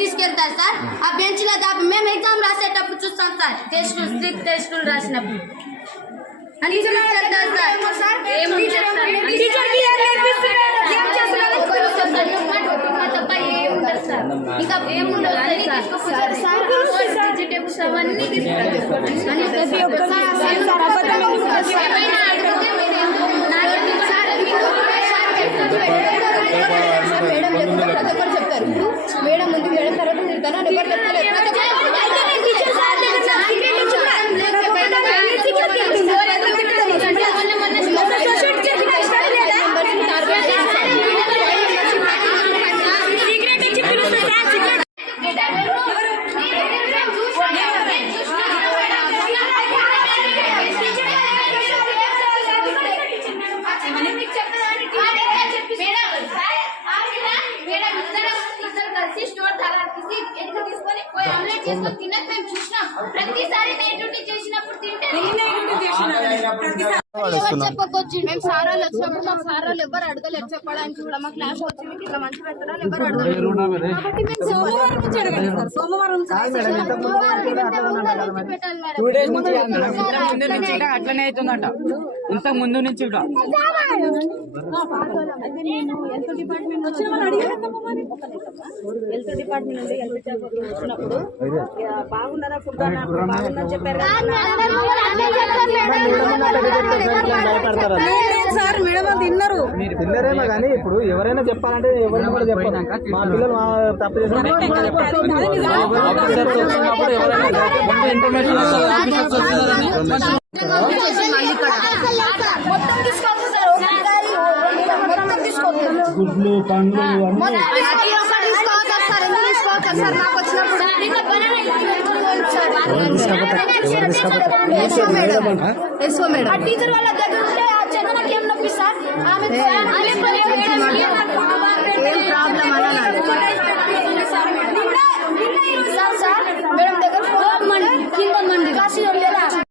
తీసుకెళ్తారు సార్. ఆ బెంచ్ లో మేము ఎగ్జామ్ రాసేటప్పుడు చూస్తాం సార్, స్లిప్ టెస్టులు రాసినప్పుడు ఇంకా వెజిటేబుల్స్ అవన్నీ చెప్తారు. మేడం ముందు మేడం తర్వాత మీరు తన చెప్పుకోవచ్చు. మేము సారాలు వచ్చినప్పుడు మా సారాలు ఎవరు అడగలేదు చెప్పడానికి కూడా. మా క్లాస్ వచ్చి మీకు ఇట్లా మంచి పెడతారని ఎవరు అడగలేదు. అట్లనే అవుతుందట ఇంత ముందు నుంచి హెల్త్ డిపార్ట్మెంట్ నుండి హెల్త్ వచ్చినప్పుడు బాగున్నారా ఫుడ్ బాగుందని చెప్పారు సార్. మేడం వాళ్ళు తిన్నారు, మీరు తిన్నారేమో కానీ ఇప్పుడు ఎవరైనా చెప్పాలంటే ఎవరైనా కూడా చెప్పాలి. మా పిల్లలు తప్పు గుడ్లు పండ్లు టీచర్ వాళ్ళ దగ్గర ఉంటే చందనకి ఏం నొప్పి సార్.